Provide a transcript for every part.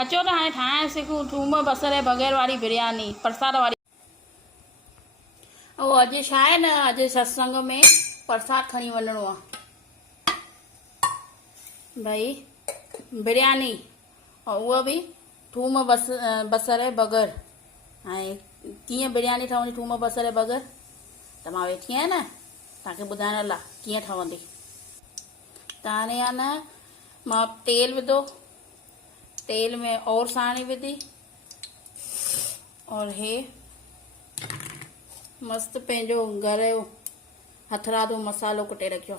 अचो त हाणे ठाहिण सिखूं थूम बसर ऐं बग़ैर वारी बिरयानी परसाद वारी। ऐं अॼु छा आहे न, अॼु सत्संग में परसाद खणी वञिणो आहे भई बिरयानी, और उहो बि थूम बसर ऐं बग़ैर। ऐं कीअं बिरयानी ठहंदी थूम बसर ऐं बग़ैर, त मां वेठी आहियां न तव्हांखे ॿुधाइण लाइ कीअं ठहंदी। त हाणे आहे न मां तेल विधो, तेल में और साणी विधी, और हे मस्त पंहिंजो घर जो हथरादो मसालो कुटे रखियो।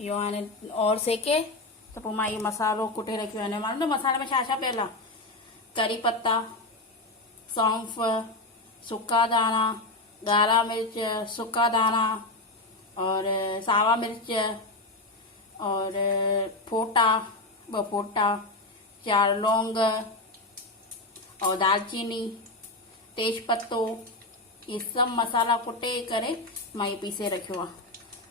इहो हाणे और सेके त पोइ मां इहो मसालो कुटे रखियो आहे। मालूम न मसाले में छा छा पियल आहे? करी पत्ता, सौंफ, सुका दाणा, ॻाढ़ा मिर्च, सुका दाणा, और सावा मिर्च, और फोटा, 2 फोटा, 4 लौंग, और दालचीनी, तेज पत्तो, ये सभु मसाला कुटे करे मां ये पीसे रखियो आहे।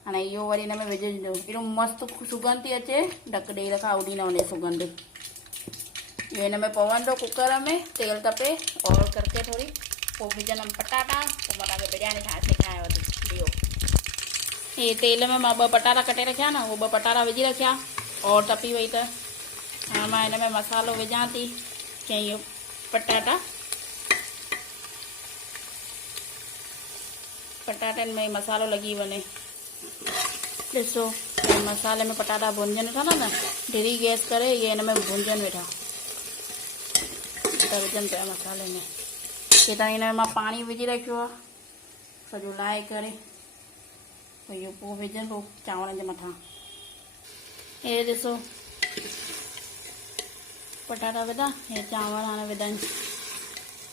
हाणे इहो वरी हिन में विझिजो, एॾो मस्तु सुगंध थी अचे, ढक ॾेई रखां उॾी न वञे सुगंध। इहो हिन में पवंदो कुकर में, तेल तपे और करके थोड़ी, पोइ विझंदमि पटाटा, पोइ मां तव्हांखे बिरयानी ठाहे सेखारियांव थी। ॿियो हे तेल में मां 2 पटाटा कटे रखिया न, उहो 2 पटाटा विझी रखिया और तपी वई त हाणे मां हिन में मसालो विझां थी। चई इहो पटाटनि में मसालो लॻी वञे। ॾिसो मसाले में पटाटा भुंजनि था न, ढिरी गैस करे ये हिन में भुंजनि वेठा त विझनि पिया मसाले में। हे त हिन में मां पाणी विझी रखियो आहे सॼो लाहे करे, पोइ इहो पोइ विझंदो चांवरनि जे मथां। हे ॾिसो पटाटा विधा, हे चांवर हाणे विधनि,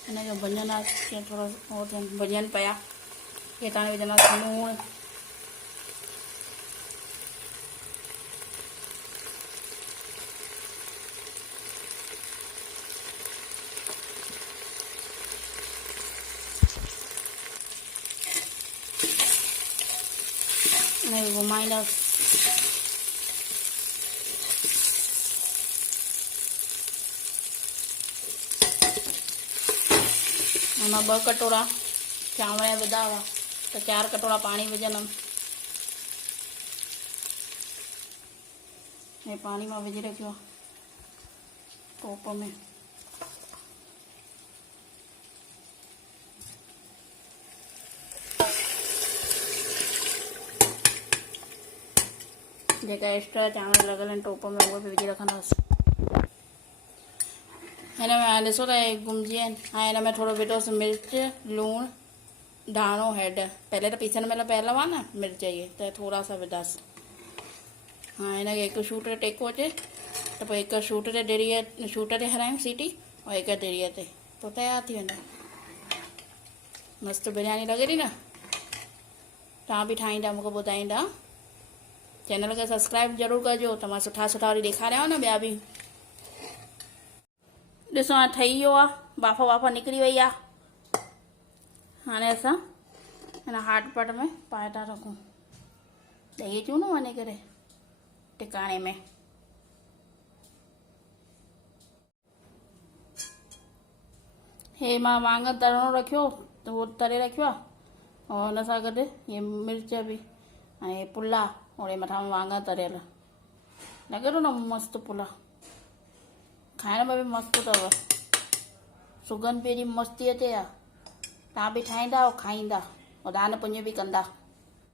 हिनखे भुंजंदासीं थोरो हो थियनि भुंजनि पिया। हे त हाणे विझंदासीं लूणु, हिनखे घुमाईंदासीं। मां 2 कटोरा चांवर विधा हुआ त 4 कटोरा पाणी विझंदमि। हे पाणी मां विझी रखियो आहे कोप में। जेका एक्स्ट्रा चांवर लॻल आहिनि टोप में उहे बि विझी रखंदासीं। हिन में हाणे ॾिसो त घुमिजी आहिनि। हाणे हिन में थोरो विधोसीं मिर्च, लूणु, धाणो हैड, पहले त पीसण महिल पयल हुआ न मिर्च इहे, त थोरा सा विधासीं। हाँ हिनखे 1 शूट ते टेको अचे त पोइ 1 शूट ते हरायूं सीटी, और 1 डिरीअ ते, पोइ तयारु थी वेंदो। मस्तु बिरयानी लॻे थी न। तव्हां बि ठाहींदा मूंखे ॿुधाईंदा। चैनल खे सब्सक्राइब ज़रूरु कजो त मां सुठा वरी ॾेखारियांव न ॿिया बि। ॾिसो हाणे ठही वियो आहे, बाफ़ निकिरी वई आहे। हाणे असां हिन हाट पट में पाए था रखूं, ॾही अचूं न वञी करे टिकाणे में। हे मां वाङण तरणो रखियो त उहो तरे रखियो आहे, और हुन सां गॾु इहे मिर्च बि ऐं पुला, और मथां वाङण तरियल लॻे थो न मस्तु पुला। खाइण में बि मस्तु अथव, सुगंध बि एॾी मस्ती अचे आहे। तव्हां बि ठाहींदा और खाईंदा और दान पुञ बि कंदा।